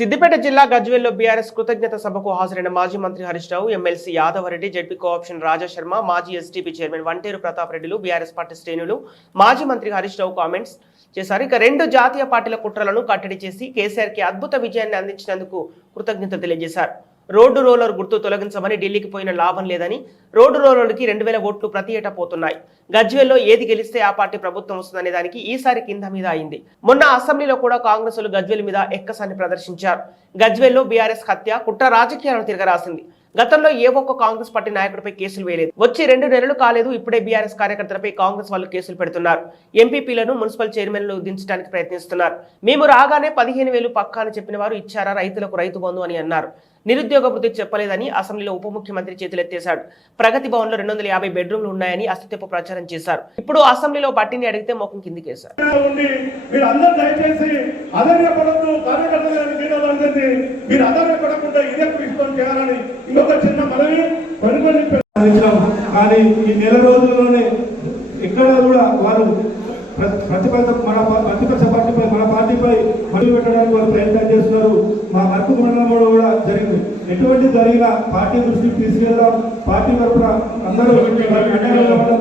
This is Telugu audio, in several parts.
సిద్దిపేట జిల్లా గజ్వేల్లో బీఆర్ఎస్ కృతజ్ఞత సభకు హాజరైన మాజీ మంత్రి Harish Rao MLC Yadavareddy ZP cooption Rajasharma మాజీ ఎస్టీపీ చైర్మన్ వంటేరు ప్రతాప్ రెడ్డిలు బీఆర్ఎస్ పార్టీ శ్రేణులు మాజీ మంత్రి హరీష్ రావు కామెంట్స్ చేశారు. ఇక రెండు జాతీయ పార్టీల కుట్రలను కట్టడి చేసి కేసీఆర్కి అద్భుత విజయాన్ని అందించినందుకు కృతజ్ఞత తెలియజేశారు. రోడ్డు రోలర్ గుర్తు తొలగించమని ఢిల్లీకి పోయిన లాభం లేదని రోడ్డు రోలర్కి రెండు వేల ఓట్లు ప్రతి ఏటా పోతున్నాయి. గజ్వేల్లో ఏది గెలిస్తే ఆ పార్టీ ప్రభుత్వం వస్తుందనే దానికి ఈసారి కింద మీద అయింది. మొన్న అసెంబ్లీలో కూడా కాంగ్రెసులు గజ్వేల్ మీద ఎక్కసాన్ని ప్రదర్శించారు. గజ్వేల్లో బీఆర్ఎస్ హత్య కుట్ర రాజకీయాలను తిరగరాసింది. గతంలో ఏ ఒక్క కాంగ్రెస్ పార్టీ నాయకుడిపై కేసులు వేయలేదు. వచ్చి రెండు నెలలు కాలేదు ఇప్పుడే బీఆర్ఎస్ కార్యకర్తలపై కాంగ్రెస్ వాళ్ళు కేసులు పెడుతున్నారు. ఎంపీపీలను మున్సిపల్ చైర్మన్లు దించడానికి ప్రయత్నిస్తున్నారు. మేము రాగానే పదిహేను వేలు పక్కా అని చెప్పిన వారు ఇచ్చారా రైతులకు రైతు బంధు అని అన్నారు. నిరుద్యోగ వృద్ధి చెప్పలేదని అసెంబ్లీలో ఉప ముఖ్యమంత్రి చేతులెత్తేశాడు. ప్రగతి భవన్లో రెండు వందల యాభై బెడ్రూమ్లు ఉన్నాయని అసత్యపు ప్రచారం చేశారు. ఇప్పుడు అసెంబ్లీలో పట్టిని అడిగితే మొఖం కిందికేశారు ఉండి కానీ ఈ నెల రోజుల్లోనే ఎక్కడ కూడా వారు ప్రతిపక్ష మన ప్రతిపక్ష పార్టీపై మన పార్టీపై పెట్టడానికి వారు ప్రయత్నం చేస్తున్నారు. మా మరుపు మండలంలో కూడా జరిగింది. ఎటువంటి జరిగినా పార్టీ దృష్టికి తీసుకెళ్దాం. పార్టీ తరఫున అందరూ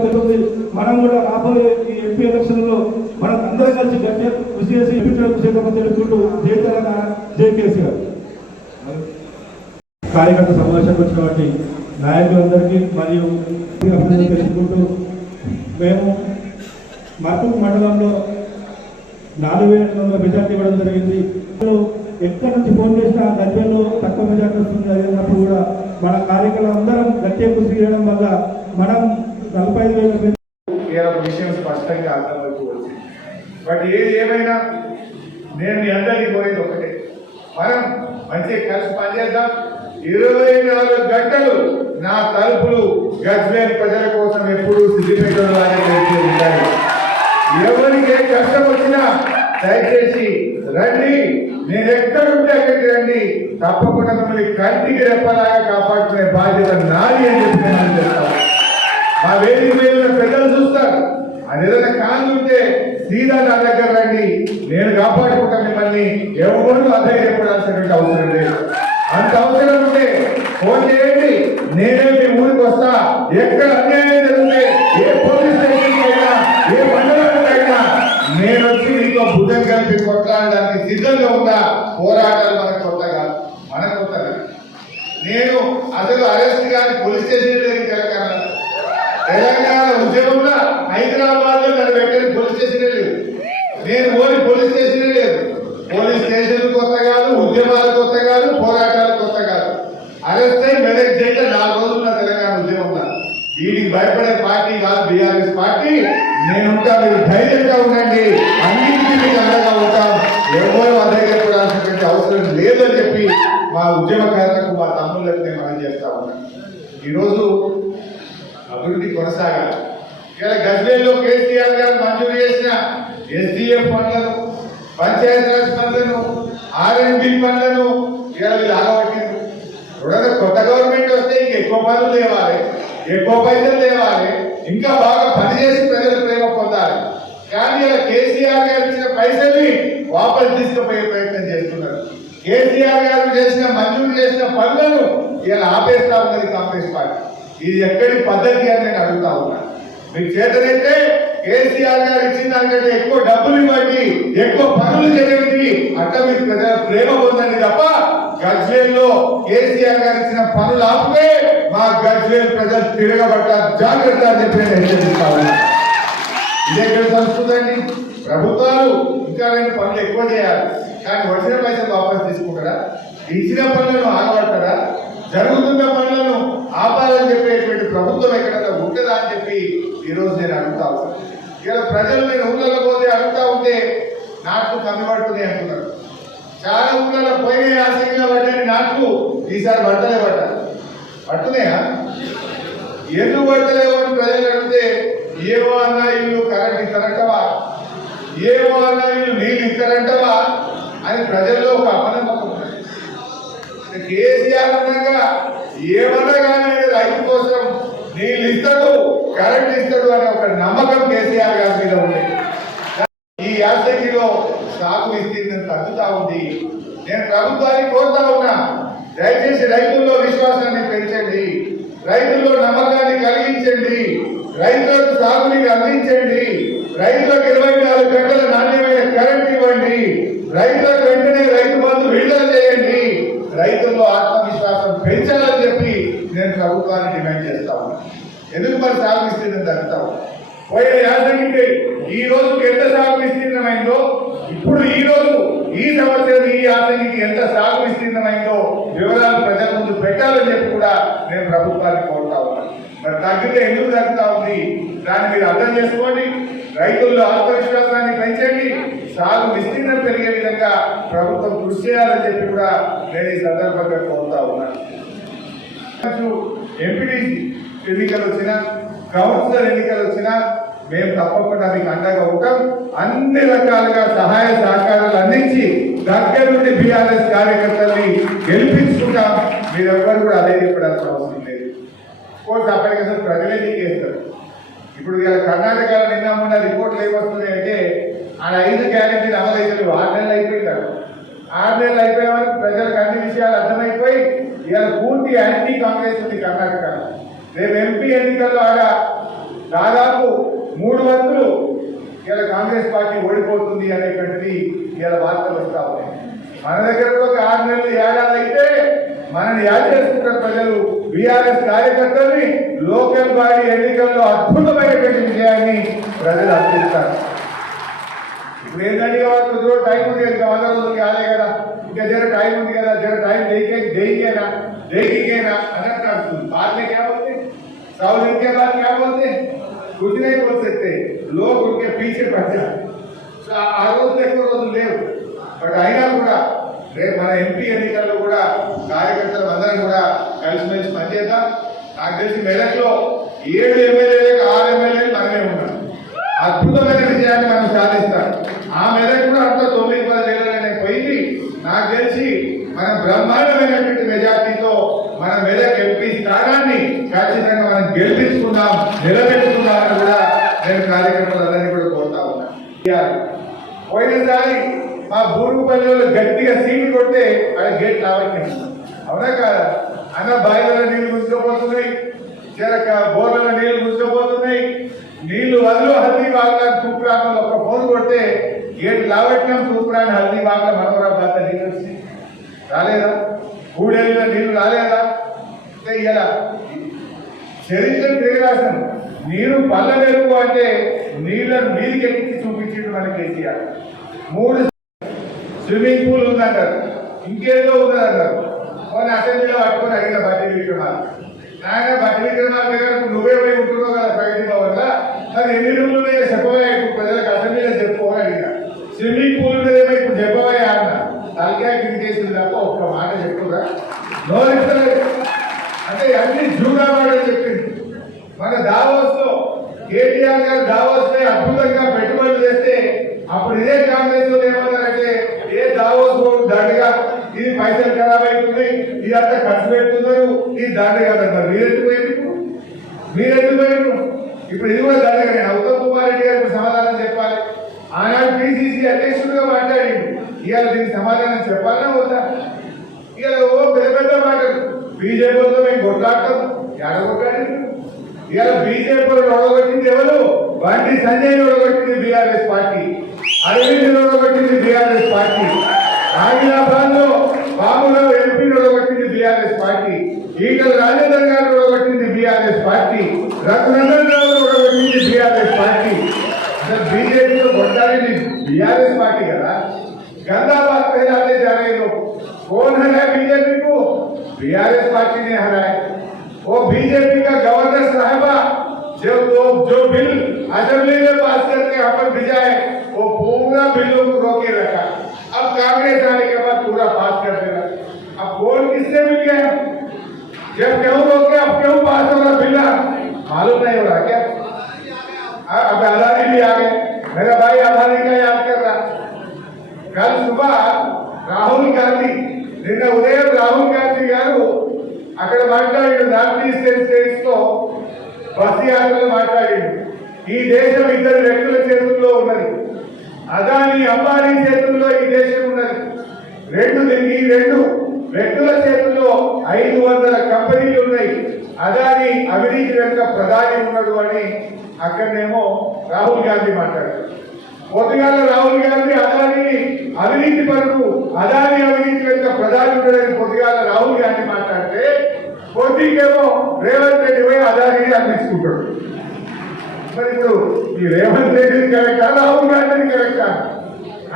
జరుగుతుంది. మనం కూడా రాబోయే ఈ ఎంపీ ఎలక్షన్లో మనం అందరం కలిసి గట్టిగా కృషి చేసి ఎంపీ చేద్దామని తెలుపుకుంటూ జై తెలంగాణ జై కేసీఆర్. కార్యకర్త సమావేశానికి వచ్చినటువంటి నాయకులందరికీ మరియు అభినందనలు తెలుసుకుంటూ మేము మరపు మండలంలో నాలుగు వేల ఎనిమిది వందల మెజార్టీ ఇవ్వడం జరిగింది. ఇప్పుడు ఎక్కడి నుంచి ఫోన్ చేసినా గజ్వెల్లో తక్కువ మెజార్టీ వస్తుంది. అన్నప్పుడు కూడా మన కార్యకర్తలు అందరం గట్టిగా కృషి చేయడం వల్ల మనం నలభై ఐదు వేల విషయం స్పష్టంగా అర్థమైపోవచ్చు బట్ ఏది ఏమైనా నేను మీ అందరికీ ఒకటే. మనం మంచిగా కలిసి పనిచేద్దాం. ఇరవై నాలుగు గంటలు నా తలుపులు గజ్వేల్ ప్రజల కోసం ఎప్పుడు సిద్ధిపెట్టడం ఉంటాయి ఎవరికి ఏ కష్టం వచ్చినా దయచేసి రండి. నేను ఎక్కడుంటే అక్కడికి రండి. తప్పకుండా మిమ్మల్ని కంటికి రెప్పలాగా కాపాడుకునే బాధ్యత నాది అని చెప్పి నేను చెప్తాను. మా వేదిక మీద పెద్దలు చూస్తారు. అది ఏదైనా కాళ్ళు ఉంటే సీదా నా దగ్గర రండి. నేను కాపాడుకుంటా మిమ్మల్ని. ఎవరు అధైర్యపడాల్సినటువంటి అవసరం లేదు. అంత అవసరం ఉంటే ఫోన్ చేయండి. నేనే మీ ఊరికి వస్తా. ఎక్కడ అన్యాయం జరిగితే ఏ భుజం కలిపి కొట్లాడడానికి సిద్ధంగా ఉన్న పోరాటాలు మనకు కొత్త కాదు మన కొత్త నేను అసలు అరెస్ట్ కానీ పోలీస్ స్టేషన్ లేదు తెలంగాణ తెలంగాణ ఉద్యమంలో హైదరాబాద్లో నన్ను పెట్టిన పోలీస్ స్టేషన్ లేదు. నేను ఓడి పోలీస్ స్టేషన్ లేదు. పోలీస్ స్టేషన్ కొత్త కాదు ఉద్యమాలు కొత్త కాదు పోరాటాలు కొత్త కాదు. అరెస్ట్ అయి మెదక్ జైల్లో నాలుగు రోజులు నా తెలంగాణ ఉద్యమంలో. వీటికి భయపడే పార్టీ కాదు బీఆర్ఎస్ పార్టీ. నేనుంటా మీరు ధైర్యంగా ఉండండి. అన్నింటినీ మీకు అండగా ఉంటాం. ఎవరు అధైర్యపడాల్సినటువంటి అవసరం లేదని చెప్పి మా ఉద్యమకారులకు మా తమ్ముళ్ళకి నేను మనం చేస్తా ఉన్నాను. ఈరోజు అభివృద్ధి కొనసాగాలి. ఇలా గజ్వేల్లో కేసీఆర్ గారు మంజూరు చేసిన ఎస్డిఎఫ్ ఫండ్లను పంచాయతీరాజ్ పనులను ఆర్ఎండ్బి పనులను ఇలా వీళ్ళు ఆగబట్టింది కొత్త గవర్నమెంట్ వస్తే ఇంక ఎక్కువ పనులు లేవాలి. ఎక్కువ పైసలు తేవాలి ఇంకా బాగా పనిచేసి ప్రజల ప్రేమ పొందాలి. కానీ ఇలా కేసీఆర్ గారు ఇచ్చిన పైసల్ని వాపసు తీసుకుపోయే ప్రయత్నం చేస్తున్నారు. కేసీఆర్ గారు చేసిన మంజూరు చేసిన పనులను ఇలా ఆపేస్తా ఉన్నది కాంగ్రెస్ పార్టీ. ఇది ఎక్కడి పద్ధతి అని నేను అడుగుతా ఉన్నా. మీకు చేతనైతే కేసీఆర్ గారు ఇచ్చిన దానికంటే ఎక్కువ డబ్బులు ఇవ్వండి ఎక్కువ పనులు చేయండి అట్లా మీకు ప్రజల ప్రేమ పొందండి తప్ప గజ్వేల్లో కేసీఆర్ గారు ఇచ్చిన పనులు ఆపితే మా గజ్వేల్ ప్రజలు తిరగబడ్డ జాగ్రత్త అని చెప్పి నేను సంస్కృతి అండి. ప్రభుత్వాలు ఇంకా నేను పనులు ఎక్కువ చేయాలి. కానీ వచ్చిన పైసలు వాపస్ తీసుకుంటారా? ఇచ్చిన పనులను ఆగబడతారా జరుగుతున్న పనులను ఆపాలని చెప్పేటువంటి ప్రభుత్వం ఎక్కడైనా ఉంటుందా అని చెప్పి ఈరోజు నేను అడుగుతా ఉన్నాను. ఇలా ప్రజలు నేను ఊళ్ళలో పోతే అడుగుతా ఉంటే నాకు కమ్మిపడుతుంది అంటున్నారు. చాలా ఊళ్ళలో పోయిన ఆశంగా పడ్డాను నాకు ఈసారి పట్టలే పడ్డాను పట్టున్నాయా ఎందుకు పడతలేవు అని ప్రజలు అడిగితే ఏమో అన్నా ఇల్లు కరెంట్ ఇస్తారంటవా? ఏమో అన్నా ఇల్లు నీళ్ళు ఇస్తారంటవా? అని ప్రజల్లో ఒక అపనమ్మకం కేసీఆర్ అనగా ఏమన్నా కానీ రైతు కోసం నీళ్ళు ఇస్తాడు కరెంట్ ఇస్తాడు అనే ఒక నమ్మకం కేసీఆర్ గారి మీద ఉంది. ఈ యాసంగిలో సాగు విస్తీర్ణం తగ్గుతా ఉంది. నేను ప్రభుత్వాన్ని కోరుతా ఉన్నా. దయచేసి రైతుల్లో విశ్వాసాన్ని పెంచండి. రైతుల్లో నమ్మకాన్ని కలిగించండి. రైతులకు సాగునీరు అందించండి. రైతులకు ఇరవై నాలుగు గంటల నాణ్యమైన కరెంట్ ఇవ్వండి. రైతులకు వెంటనే రైతు బంధు విడుదల చేయండి. రైతుల్లో ఆత్మవిశ్వాసం పెంచాలని చెప్పి నేను ప్రభుత్వాన్ని డిమాండ్ చేస్తా ఎందుకు మరి సాగు విస్తీర్ణం తగ్గుతాం పోయిన యాసంగికి ఈ రోజుకి ఎంత సాగు విస్తీర్ణమైందో ఇప్పుడు ఈ రోజు ఈ సంవత్సరం ఈ ఆటకి ఎంత సాగు విస్తీర్ణమైందో వివరాలు ప్రజల ముందు పెట్టాలని చెప్పి కూడా నేను ప్రభుత్వాన్ని కోరుతా ఉన్నాను. మరి తగ్గితే ఎందుకు తగ్గుతా ఉంది? దాన్ని మీరు అర్థం చేసుకోండి. రైతుల్లో ఆత్మవిశ్వాసాన్ని పెంచండి. సాగు విస్తీర్ణం పెరిగే విధంగా ప్రభుత్వం కృషి చేయాలని చెప్పి కూడా నేను ఈ సందర్భంగా కోరుతా ఉన్నాను. ఎంపీటీసీ ఎన్నికలు వచ్చినా కౌన్సిలర్ ఎన్నికలు వచ్చినా మేము తప్పకుండా మీకు అండగా ఉంటాం. అన్ని రకాలుగా సహాయ సహకారాలు అందించి దగ్గర నుండి బీఆర్ఎస్ కార్యకర్తల్ని గెలిపించుకుంటాం. మీరెవ్వరు కూడా అదే చెప్పడానికి అవసరం లేదు. కోర్టు అప్పటికి అసలు ప్రజలే నీకేస్తారు ఇప్పుడు ఇలా కర్ణాటకలో నిన్న ఉన్న రిపోర్ట్లు ఏమొస్తున్నాయి అంటే ఆడ ఐదు గ్యారెంటీలు అమలు ఆరు నెలలు అయిపోయింటారు ఆరు నెలలు అయిపోయే వరకు ప్రజలకు అన్ని విషయాలు అర్థమైపోయి ఇలా పూర్తి యాంటీ కాంగ్రెస్ ఉంది కర్ణాటకలో. రేపు ఎంపీ ఎన్నికల్లో ఆడ దాదాపు మూడు వంతులు ఇలా కాంగ్రెస్ పార్టీ ఓడిపోతుంది అనేటువంటిది ఇలా వార్తలు వస్తా ఉన్నాయి. మన దగ్గర ఒక ఆరు నెలలు ఏడాది అయితే మనని యాద చేసుకుంటారు ప్రజలు. బీఆర్ఎస్ కార్యకర్తల్ని లోకల్ బాడీ ఎన్నికల్లో అద్భుతమైనటువంటి విజయాన్ని ప్రజలు అందిస్తారు ఇప్పుడు ఏంటంటే వాళ్ళు కొద్ది రోజులు టైం ఉంది కదా వంద రోజులు కాలే కదా. ఇంకా జర టైం ఉంది కదా జర టైం దేకే దేకేనా దేకికేనా అన్నట్టు అంటుంది బాధ క్యా బోల్తే సౌల్ ఇంకే బాధ క్యా कुछ नहीं बोल सकते लोग उनके पीछे पड़ जाते సో ఆ రోజులు ఎక్కువ రోజులు లేవు బట్ అయినా కూడా రేపు మన ఎంపీ ఎన్నికల్లో కూడా కార్యకర్తలు అందరం కూడా కలిసిమెలిసి పనిచేద్దాం నాకు తెలిసి మెదక్లో ఏడు ఎమ్మెల్యేలు ఆరు ఎమ్మెల్యేలు మనమే ఉన్నాం అద్భుతమైన విజయాన్ని మనం సాధిస్తాం ఆ మెదక్ కూడా అంత తొమ్మిది పది ఏళ్ళనే పోయింది నాకు తెలిసి మన బ్రహ్మాండమైనటువంటి మెజార్టీతో మన మెదక్ ఎంపీ స్థానాన్ని ఖచ్చితంగా మనం గెలిపించుకుందాం నిలబెట్టుకుందామని కూడా కార్యక్రమాలన్నీ కూడా కోరుతా ఉన్నాను పోయినసారి మా బూరుగుపల్లిలో గట్టిగా సీటు కొడితే అది గేట్ లావట్లేదు అవునా కాదా? అన్న బాయిలలో నీళ్ళు ముంచుకోపోతున్నాయి చెరక బోర్లలో నీళ్ళు ముంచుకోపోతున్నాయి నీళ్ళు వదిలు హల్దీ బాగా తూపురాకంలో ఒక ఫోన్ కొడితే గేట్ లావట్నం తూపురాని హల్దీ బాగా మనోరాబాద్ నీళ్ళు వచ్చి రాలేదా? కూడేళ్ళ నీళ్ళు రాలేదా? అంటే ఇలా చరిత్ర తెలియరాశాను నీరు పల్ల వెలుగు అంటే నీళ్ళను నీరుకి ఎక్కి చూపించిండు మన కేసీఆర్. మూడు స్విమ్మింగ్ పూల్ ఉందంటారు. ఇంకేదో ఉన్నదంటారు కొన్ని అసెంబ్లీలో పట్టుకొని అడిగిన బట్టి విక్రమాలు నాయన బట్టి విక్రమాల దగ్గర నువ్వే పోయి ఉంటున్నావు కదా ప్రగతి వల్ల మరి ఎన్ని రూములు ఉన్నాయో చెప్పబోయే ప్రజలకు అసెంబ్లీలో చెప్పుకోవాలి అడిగిన. స్విమ్మింగ్ పూల్ ఉండేదేమో ఇప్పుడు చెప్పబోయే అన్న తలకాయ కింద చేసింది తప్ప ఒక్క మాట చెప్పుగా నోరిస్తలేదు అంటే అన్ని జూడా జూడావాడని చెప్పి మన దావోస్లో కేటీఆర్ గారు దావోస్ పై అద్భుతంగా పెట్టుబడులు చేస్తే అప్పుడు ఇదే కాంగ్రెస్ ఏమన్నారంటే ఏ దావోస్ దండగా? ఇది పైసలు ఖరాబ్ అవుతుంది ఇది అంతా ఖర్చు పెడుతున్నారు ఇది దండగా అన్నారు మీరెందుకు పోయింది మీరెందుకు పోయిండ్రు? ఇప్పుడు ఇది కూడా దండగా. ఉత్తమ్ కుమార్ రెడ్డి గారికి సమాధానం చెప్పాలి. ఆనాడు పిసిసి అధ్యక్షుడిగా మాట్లాడిండు. ఇవాళ దీనికి సమాధానం చెప్పాలన్నా వద్దా ఇవాళ ఓ పెద్ద పెద్ద మాటలు. బీజేపీతో మేము కొట్లాడతాం. ఎడ కొట్లాడి ఇవాళ బీజేపీలో ఒడగొట్టింది ఎవరు Bandi Sanjay ఒడగొట్టింది BRS party Arvind ఒడగొట్టింది BRS party Adilabad లో Baburao MP ఒడగొట్టింది BRS party Etela Rajender గారు ఒడగొట్టింది BRS party Raghunandan Rao ఒడగొట్టింది BRS party अगर बीजेपी को घोटाले बीआरएस पार्टी करा गंदा बात फैलाते जा रहे लोग कौन हराया बीजेपी को बीआरएस पार्टी ने हराया वो बीजेपी का गवर्नर साहबा, जो तो जो बिल असेंबली में पास करके यहाँ पर भेजा है वो पूरा बिलों को रोके रखा। अब कांग्रेस आने के बाद पूरा पास कर देगा। अब कौन किससे मिल गया? जब क्यों रोके, अब क्यों पास हो रहा बिल? मालूम नहीं हो रहा क्या? हाँ, अब आधारी भी आ गए मेरा भाई आधारी का याद कर रहा। कल सुबह राहुल गांधी जिन्हें उदय మాట్లాడాడు నార్త్లో బస్సు యాత్రలు మాట్లాడింది ఈ దేశం ఇద్దరు వ్యక్తుల చేతుల్లో ఉన్నది. అదాని అంబానీ చేతుల్లో ఈ దేశం ఉన్నది. రెండు ఈ రెండు వ్యక్తుల చేతుల్లో ఐదు వందల కంపెనీలు ఉన్నాయి. అదాని అవినీతి యొక్క ప్రధాని ఉన్నాడు అని అక్కడనేమో రాహుల్ గాంధీ మాట్లాడారు. పొద్దుగాల రాహుల్ గాంధీ అదానిని అవినీతి పరుడు అదాని అవినీతి యొక్క ప్రధాని ఉన్నాడని పొద్దుగాల రాహుల్ గాంధీ మాట్లాడితే పొద్దుకేమో రేవంత్ రెడ్డి పోయి అదానికి అందించుకుంటాడు. మరి ఇప్పుడు ఈ రేవంత్ రెడ్డి కరెక్టా? రాహుల్ గాంధీ కరెక్టా?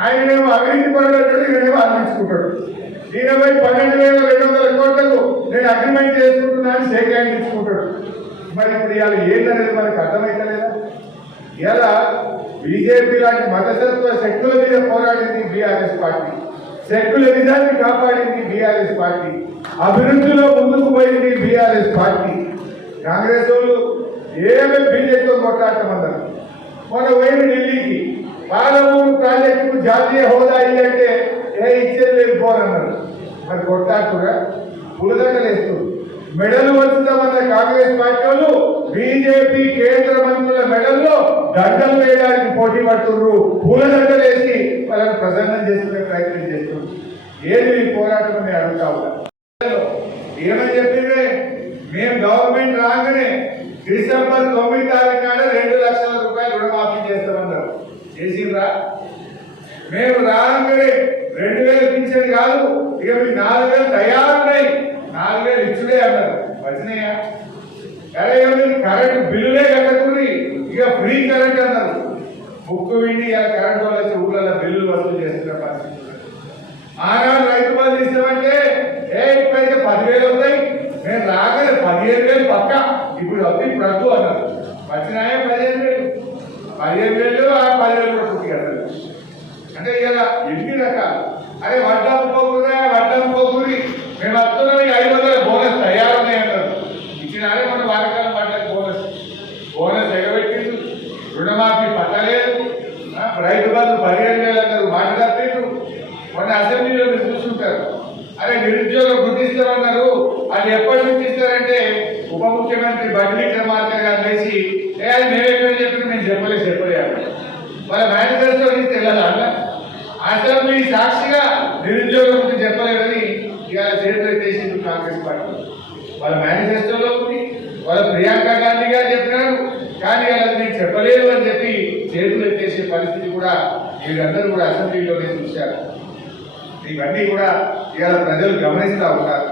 ఆయనేమో అవినీతి పరుడు ఈయనేమో అందించుకుంటాడు. ఈయన పోయి పన్నెండు వేల రెండు వందల కోట్లకు నేను అగ్రిమెంట్ చేసుకుంటున్నాను అని సేకరించుకుంటాడు మరి ఇప్పుడు ఇవాళ ఏంటనేది మనకు అర్థమైతలేదా? ఇలా బీజేపీ లాంటి మతతత్వ శక్తుల మీద పోరాడింది బీఆర్ఎస్ పార్టీ. సెక్యులరిజాన్ని కాపాడింది బీఆర్ఎస్ పార్టీ. అభివృద్ధిలో ముందుకు పోయింది బీఆర్ఎస్ పార్టీ. కాంగ్రెస్ వాళ్ళు ఏమే బీజేపీతో కొట్లాడటమన్నారు మొన్న పోయింది ఢిల్లీకి. పాలమూరు ప్రాజెక్టుకు జాతీయ హోదా ఇయ్యంటే ఏ ఇచ్చేది లేదు పోరన్నారు మరి కొట్లాడుతురా పులిదండలు వేస్తుంది మెడలు వచ్చుతామన్న కాంగ్రెస్ పార్టీ వాళ్ళు బీజేపీ కేంద్ర మంత్రుల మెడల్లో దండలు వేయడానికి పోటీ పడుతున్నారు పూలదండలు వేసి వాళ్ళని ప్రసన్నం చేసుకునే ప్రయత్నం చేస్తున్నారు ఏది మీ పోరాటం అని అడుగుతా ఏమని చెప్పిందే మేము గవర్నమెంట్ రాగానే డిసెంబర్ తొమ్మిది తారీఖు నాడు రెండు లక్షల రూపాయలు రుణమాఫీ చేస్తామన్నారు. చేసిండ్రా? మేము రాగానే రెండు వేలు పింఛన్ కాదు ఇక మీకు నాలుగు వేలు తయారున్నాయి. నాలుగు వేలు ఇచ్చుడే అన్నారు. వచ్చినాయా? అరే మీరు కరెంట్ బిల్లులే కట్టకూడదు. ఇక ఫ్రీ కరెంట్ అన్నారు. ముక్కు విండి ఇలా కరెంట్ వాళ్ళు వచ్చి ఊళ్ళలో బిల్లులు వసూలు చేస్తున్న పరిస్థితి. ఆనాడు రైతు బంధు ఇస్తామంటే ఏ ఇప్పుడైతే పదివేలు వస్తాయి. నేను రాగానే పదిహేను వేలు పక్క. ఇప్పుడు వద్దు ఇప్పుడు వద్దు అన్నారు వచ్చినాయే పదిహేను వేలు పదిహేను వేలు ఆ పదివేలు కూడా పూర్తి కట్టాలి అంటే ఇలా ఎన్ని రకాలు అరే వడ్డం పోకుండా వడ్డం పోకుని మేము వస్తున్నాం ఈ ఐదు వందల బోనస్ తయారున్నాయి అన్నారు ఇచ్చినారే మన వారకాలం పడ్డది బోనస్ బోనస్ ఎగబెట్టిండు రుణమాఫీ పట్టలేదు ఆ, రైతు బంధు పదిహేను వేలు అన్నారు మాట తప్పిండు మొన్న అసెంబ్లీలో మీరు చూస్తుంటారు అరే నిరుద్యోగం గుర్తిస్తామన్నారు అది ఎప్పటి నుంచి ఇస్తారంటే ఉప ముఖ్యమంత్రి బదిలీ క్రమార్క గారు లేచి ఏ అది మేము ఎక్కడ చెప్పిన మేము చెప్పలేదు చెప్పలేదు వాళ్ళ మేనిఫెస్టో నుంచి తెలియదా అన్న అసెంబ్లీ సాక్షిగా నిరుద్యోగం గురించి చెప్పలేదని ఇవాళ చేతులు చేసింది కాంగ్రెస్ పార్టీ. వాళ్ళ మేనిఫెస్టోలో ఉంది వాళ్ళ ప్రియాంక గాంధీ గారు చెప్పినారు. కానీ వాళ్ళని చెప్పలేదు అని చెప్పి చేతులు ఎత్తేసే పరిస్థితి కూడా వీళ్ళందరూ కూడా అసెంబ్లీలోనే చూశారు. ఇవన్నీ కూడా ఇవాళ ప్రజలు గమనిస్తూ ఉన్నారు.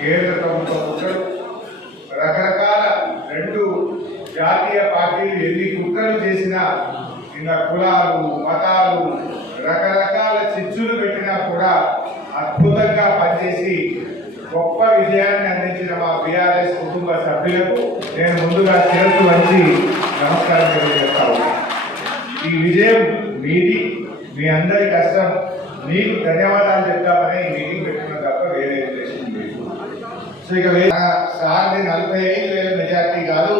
కేంద్ర ప్రభుత్వం రకరకాల రెండు జాతీయ పార్టీలు ఎన్ని కుట్రలు చేసినా ఇంకా కులాలు మతాలు రకరకాల చిచ్చులు పెట్టినా కూడా అద్భుతంగా పనిచేసి గొప్ప విజయాన్ని అందించిన మా బీఆర్ఎస్ కుటుంబ సభ్యులకు నేను ముందుగా చేరుతూ వచ్చి నమస్కారం తెలియజేస్తాను ఈ విజయం మీది మీ అందరి కష్టం. మీకు ధన్యవాదాలు చెప్తామని మీటింగ్ పెట్టుకున్న తప్ప వేరే ఉద్దేశం లేదు. సో ఇక నలభై ఐదు వేల మెజార్టీ కాదు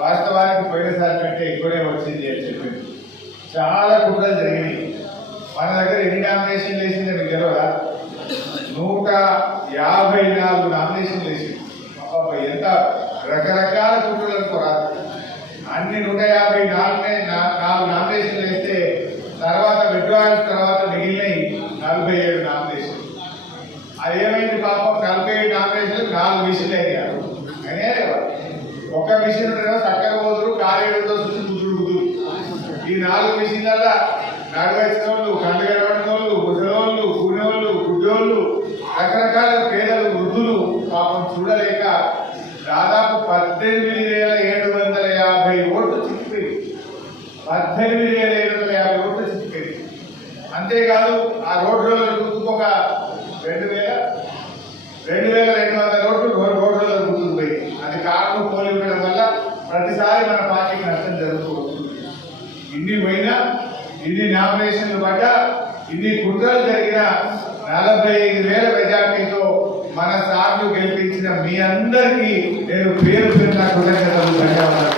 వాస్తవానికి పోయినసారి కంటే ఎక్కువనే వచ్చింది అని చెప్పింది చాలా కుట్రలు జరిగినాయి. మన దగ్గర ఎన్ని నామినేషన్లు వేసింది మీకు తెలియదా నూట యాభై నాలుగు నామినేషన్లు వేసింది ఎంత రకరకాల కుట్రలకు రాదు అన్ని నూట యాభై నాలుగు నాలుగు నామినేషన్లు వేస్తే తర్వాత విడ్రాయల్స్ తర్వాత మిగిలినవి నలభై ఏడు నామినేషన్లు అదేమైంది పాపం నలభై ఏడు నామినేషన్లు నాలుగు మిషన్లు అయ్యారు అనే ఒక మిషన్ ఉండేమో చక్కగా పోదురు కార్యక్రమంతో చూసి కుదురు కుదురు ఈ నాలుగు మిషన్ల నడవచ్చిన వాళ్ళు కండు కనబడిన వాళ్ళు ముసలోళ్ళు కూనోళ్ళు గుడ్డోళ్ళు రకరకాల పేదలు వృద్ధులు పాపం చూడలేక దాదాపు పద్దెనిమిది వేల ఏడు వందల యాభై ఓట్లు చిక్కిపోయి పద్దెనిమిది వేల ఏడు వందల యాభై ఓట్లు చిక్కిపోయి అంతేకాదు ఆ రోడ్లలో గుర్తుకొక రెండు వేల రెండు వేల రెండు వందల రోడ్లు రో- రోడ్లలో గుర్తుకుపోయి అది కారణం పోలి ఉండడం వల్ల ప్రతిసారి మన పార్టీకి నష్టం జరుగుతూ వస్తుంది ఇన్ని పోయినా ఇన్ని నామినేషన్లు పడ్డ ఇన్ని కుట్రలు జరిగిన నలభై ఐదు వేల మెజార్టీతో మన సార్లు గెలిపించిన మీ అందరికీ నేను పేరు పేరున కృతజ్ఞతలు ధన్యవాదాలు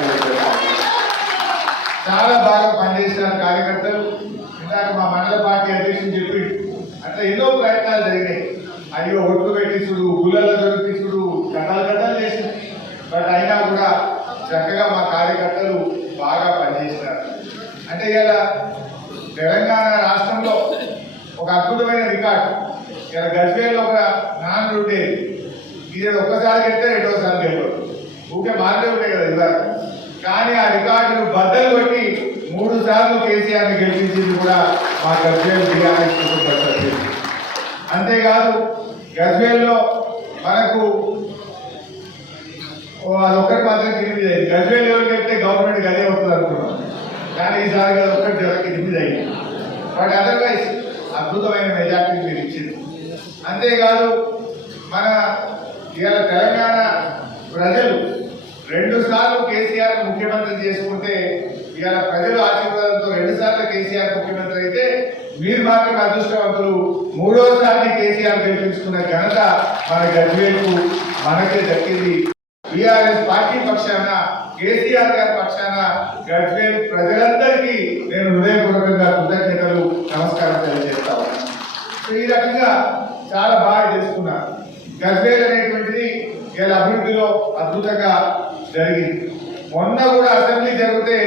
చాలా బాగా పనిచేసిన కార్యకర్తలు ఇందాక మా మండల పార్టీ అధ్యక్షుడు చెప్పి అట్లా ఎన్నో ప్రయత్నాలు జరిగినాయి. అయ్యో ఒట్లు పెట్టించుడు గుళ్ళల్లో దొరికించుడు గడ్డలు గడ్డలు చేసిన బట్ అయినా కూడా చక్కగా మా కార్యకర్తలు బాగా పనిచేసినారు. అంటే ఇలా తెలంగాణ రాష్ట్రంలో ఒక అద్భుతమైన రికార్డ్. ఇలా గజ్వేల్లో ఒక నాన్ ఉండేది ఇది ఒక్కసారి గెలితే రెండోసారి గెలవదు ఊకే మాటలే ఉంటాయి కదా ఇవాళ. కానీ ఆ రికార్డును బద్దలు కొట్టి మూడు సార్లు కేసీఆర్ గెలిపించింది కూడా మా గజ్వేల్ బీఆర్ఎస్ అంతేకాదు గజ్వేల్లో మనకు ఓ అదొక్కటి మాత్రం తిరిగి గజ్వేల్ ఎవరు వెళ్తే గవర్నమెంట్ గదే అవుతుంది అనుకున్నాం కానీ ఈసారి అది ఒక్కటి జర కింది అయింది. బట్ అదర్వైజ్ అద్భుతమైన మెజార్టీ మీరు ఇచ్చింది. అంతేకాదు మన ఇవాళ తెలంగాణ ప్రజలు రెండు సార్లు కేసీఆర్ ముఖ్యమంత్రి చేసుకుంటే ఇవాళ ప్రజలు ఆశీర్వాదంతో రెండు సార్లు కేసీఆర్ ముఖ్యమంత్రి అయితే మీరు మాత్రం అదృష్టవంతులు. మూడోసారి కేసీఆర్ గెలిపించుకున్న ఘనత మన గజ్వేల్కు మనకే దక్కింది. టీఆర్ఎస్ పార్టీ పక్షాన కేసీఆర్ గారి పక్షాన గజ్వేల్ ప్రజలందరికీ నేను హృదయపూర్వకంగా కృతజ్ఞతలు నమస్కారం తెలియజేస్తా సో ఈ రకంగా చాలా బాగా చేసుకున్నారు. గజ్వేల్ అనేటువంటిది వీళ్ళ అభివృద్ధిలో అద్భుతంగా జరిగింది. మొన్న కూడా అసెంబ్లీ జరిగితే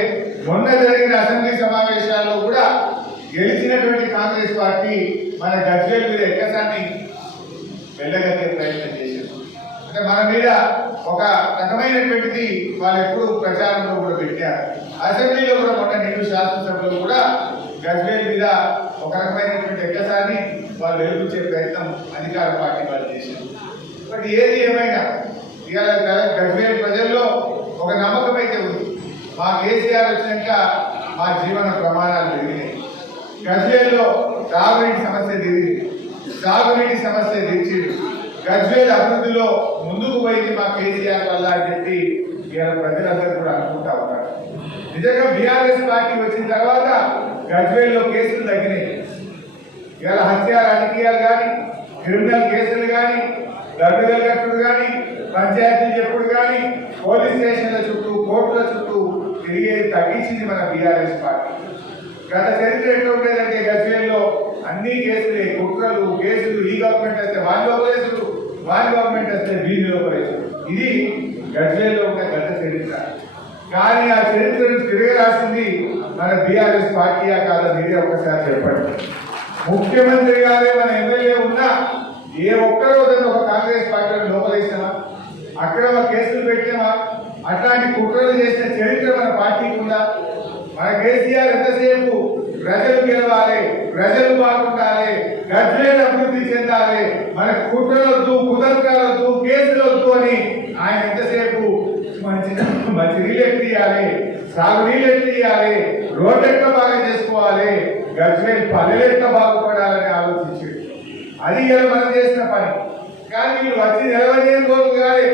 మొన్న జరిగిన అసెంబ్లీ సమావేశాల్లో కూడా గెలిచినటువంటి కాంగ్రెస్ పార్టీ మన గజ్వేల్ మీద ఎక్కసాన్ని వెళ్ళగలిగే ప్రయత్నం చేశారు అంటే మన మీద ఒక రకమైనటువంటిది వాళ్ళు ఎప్పుడు ప్రచారంలో కూడా పెట్టారు. అసెంబ్లీలో కూడా మొన్న నిండు శాసనసభలో కూడా గజ్వేల్ మీద ఒక రకమైనటువంటి ఎక్కసాన్ని వాళ్ళు వెలుగుచ్చే ప్రయత్నం అధికార పార్టీ వాళ్ళు చేశారు. బట్ ఏది ఏమైనా ఇవాళ గజ్వేల్ ప్రజల్లో ఒక నమ్మకం అయితే ఉంది. మా కేసీఆర్ వచ్చినాక మా జీవన ప్రమాణాలు పెరిగినాయి. గజ్వేల్లో తాగునీటి సమస్య తీరింది సాగునీటి సమస్య తీర్చింది గజ్వేల్ అభివృద్ధిలో ముందుకు పోయింది మా కేసీఆర్ వల్ల అని చెప్పి ఇవాళ ప్రజలందరూ కూడా అనుకుంటా ఉన్నారు. నిజంగా బీఆర్ఎస్ పార్టీ వచ్చిన తర్వాత గజ్వేల్లో కేసులు తగ్గినాయి. ఇవాళ హత్య రాజకీయాలు కానీ క్రిమినల్ కేసులు కానీ దర్డుగల కట్టుడు కానీ పంచాయతీలు చెప్పుడు కానీ పోలీస్ స్టేషన్ల చుట్టూ కోర్టుల చుట్టూ తిరిగేది తగ్గించింది మన బీఆర్ఎస్ పార్టీ. గత చరిత్ర ఎట్లా ఉండేదంటే గజ్వేల్లో అన్ని కేసులే కుట్రలు కేసులు ఈ గవర్నమెంట్ అయితే వాళ్ళు వారి గవర్నమెంట్ వస్తే వీరి లోపలేసుడు ఇది గజ్వేల్లో ఉన్న గత చరిత్ర. కానీ ఆ చరిత్రను రాస్తుంది మన బీఆర్ఎస్ పార్టీయా కాదా మీరే ఒకసారి చెప్పండి. ముఖ్యమంత్రి గారే మన ఎమ్మెల్యే ఉన్నా ఏ ఒక్క ఒక కాంగ్రెస్ పార్టీని లోపలేసామా అక్కడ కేసులు పెట్టామా అట్లాంటి కుట్రలు చేసిన చరిత్ర మన పార్టీకి ఉందా? మన కేసీఆర్ ఎంతసేపు ప్రజలు గెలవాలి ప్రజలు బాగుండాలి గజ్వేల్ అభివృద్ధి చెందాలి మన కుట్రలొద్దు కుతంత్రాలొద్దు కేసులొద్దు అని ఆయన ఎంతసేపు మంచి మంచి నీళ్ళు ఎట్లు ఇవ్వాలి సాగు నీళ్ళు ఎట్లు ఇవ్వాలి రోడ్డు ఎట్లా బాగా చేసుకోవాలి గజ్వేల్ పల్లెలు ఎట్లా బాగుపడాలని ఆలోచించాడు. అది ఇలా మనం చేసిన పని. కానీ వీళ్ళు వచ్చి నిలవలేని రోజు కాదు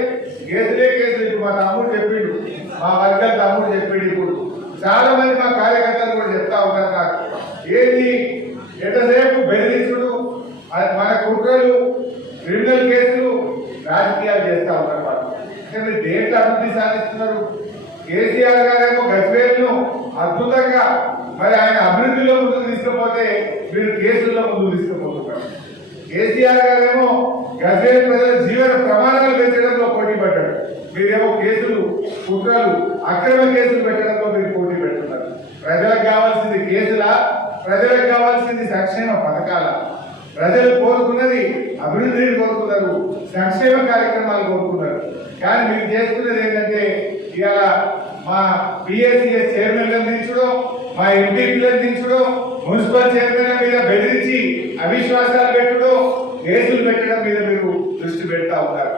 కేసులే కేసులు. ఇప్పుడు మా తమ్ముడు చెప్పిండు మా వర్గాల తమ్ముడు చెప్పిండు ఇప్పుడు. చాలా మంది మా కార్యకర్తలు కూడా చెప్తా ఉన్నారు నాకు ఏది? ఎంతసేపు బెదిరించుడు మన కుట్రలు క్రిమినల్ కేసులు రాజకీయాలు చేస్తా ఉన్నారు వాళ్ళు. అంటే మీరు దేంట్లో అభివృద్ధి సాధిస్తున్నారు? కేసీఆర్ గారేమో గజ్వేల్ను అద్భుతంగా మరి ఆయన అభివృద్ధిలో ముందుకు తీసుకుపోతే మీరు కేసుల్లో ముందుకు తీసుకుపోతున్నారు. కేసీఆర్ గారేమో గజ్వేల్ ప్రజల జీవన ప్రమాణాలు పెంచడంలో పోటీ పడ్డాడు. మీరేమో కేసులు కుట్రలు అక్రమ కేసులు పెట్టడంలో మీరు పోటీ పెడుతున్నారు ప్రజలకు కావాల్సింది కేసులా ప్రజలకు కావాల్సింది సంక్షేమ పథకాల. ప్రజలు కోరుకున్నది అభివృద్ధిని కోరుకున్నారు సంక్షేమ కార్యక్రమాలు కోరుకున్నారు కానీ మీరు చేస్తున్నది ఏంటంటే ఇవాళ మా పిఎస్సిఎస్ చైర్మన్లను దించడం మా ఎంపీలను దించడం మున్సిపల్ చైర్మన్ల మీద బెదిరించి అవిశ్వాసాలు పెట్టడం కేసులు పెట్టడం మీద మీరు దృష్టి పెడతా ఉన్నారు.